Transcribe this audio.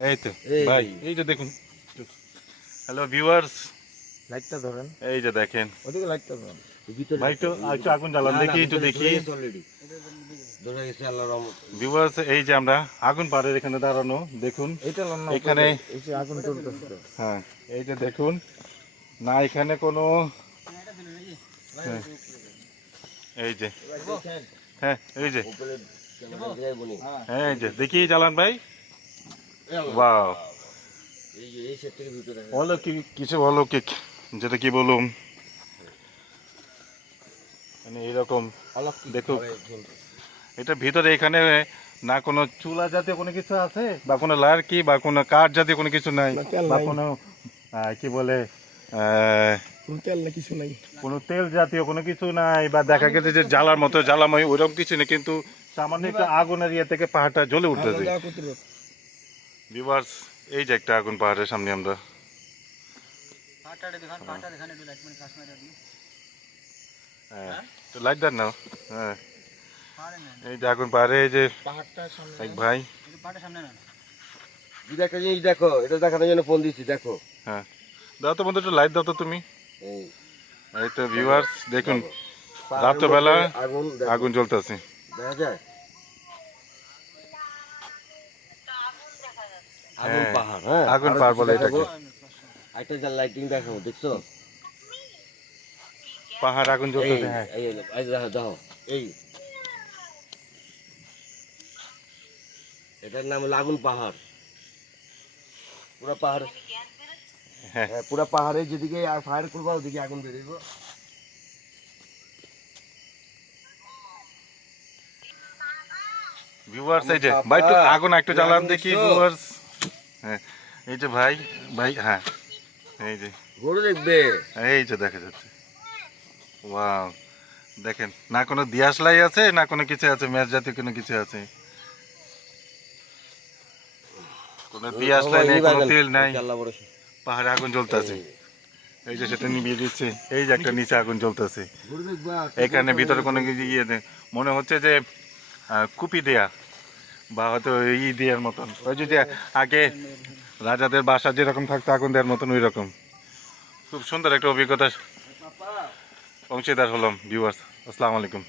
এই তো ভাই, এই যে দেখুন। হ্যালো ভিউয়ার্স, লাইটটা ধরেন, এই যে দেখেন ওদিকে লাইটটা ধরেন। ভাই, একটু একটু আগুন জ্বালান দেখি, একটু দেখি ভিউয়ার্স। এই যে আমরা আগুন পাড়ের এখানে দাঁড়ানো, দেখুন এটা না, এখানে এই যে আগুন জ্বলতেছে তো। হ্যাঁ, এই যে দেখুন না, এখানে কোনো হ্যাঁ, এই যে হ্যাঁ, এই যে হ্যাঁ, এই যে দেখি জ্বালান ভাই। ওয়াও, অলৌকিক কিছু, অলৌকিক যেটা কি বলুন, মানে এরকম দেখুন। এটা ভিতরে এখানে না কোনো চুলা জাতীয় কোনো কিছু আছে, বা কোনো লার্কি বা কোনো কাঠ জাতীয় কোনো কিছু নাই, বা কোনো কি বলে তেল না কিছু নাই, কোনো তেল জাতীয় কোনো কিছু নাই, বা দেখা গেছে যে জ্বালার মতো জ্বালাময় ওইরকম কিছু নেই, কিন্তু সামান্য একটু আগুনের ইয়ে থেকে পাহাড়টা জ্বলে উঠতেছে। ভিউয়ার্স, এই যে একটা আগুন পাহাড়ের সামনে আমরা, হ্যাঁ তো লাইট দেন না। হ্যাঁ, এই যে আগুন পাহাড়ে, এই যে এক ভাই, একটা জিনিস দেখো, এটা দেখানোর জন্য ফোন দিচ্ছি, দেখো। হ্যাঁ দাও তো বন্ধু, একটু লাইট দাও তো তুমি। এই তো ভিউয়ার্স দেখুন, রাত্রবেলা আগুন জ্বলতেছে, দেখা যায় আগুন হ্যাঁ, পাহাড়। হ্যাঁ, আগুন পাহাড় বলে এটাকে। একটা যা লাইটিং দেখাবো, দেখছো? পাহাড় আগুন জ্বলতেছে, হ্যাঁ। এই দেখো, দেখো, এই এটার নাম হলো আগুন পাহাড়। পুরা পাহাড়, হ্যাঁ, পুরা পাহাড়ে যেদিকে ফায়ার করবো ওদিকে আগুন বেরিয়েব। ভিউয়ার্স এই যে ভাই, একটু আগুন একটু জ্বালান দেখি ভিউয়ার্স। হ্যাঁ, এই যে ভাই, ভাই হ্যাঁ, এই যে গরু দেখবে, এই যে দেখা যাচ্ছে। ওয়াও, দেখেন না কোনো দিয়াশলাই আছে, না কোনো কিছু আছে, ম্যাচ জাতীয় কোনো কিছু আছে, কোনো দিয়াশলাই নেই, কোনো তেল নাই, পাহাড়ে আগুন জ্বলতেছে। এই যে সেটা নিভিয়ে দিচ্ছে, এই যে একটা নিচে আগুন জ্বলতেছে, গরু দেখবা। এখানে ভিতরে কোনো কিছু ইয়ে নেই, মনে হচ্ছে যে কুপি দেয়া, বা হয়তো ই দেওয়ার মতন, ওই যে আগে রাজাদের বাসা যেরকম থাকতো আগুন দেওয়ার মতন, ওই রকম। খুব সুন্দর একটা অভিজ্ঞতা অংশীদার হলাম ভিউয়ার্স। আসসালামু আলাইকুম।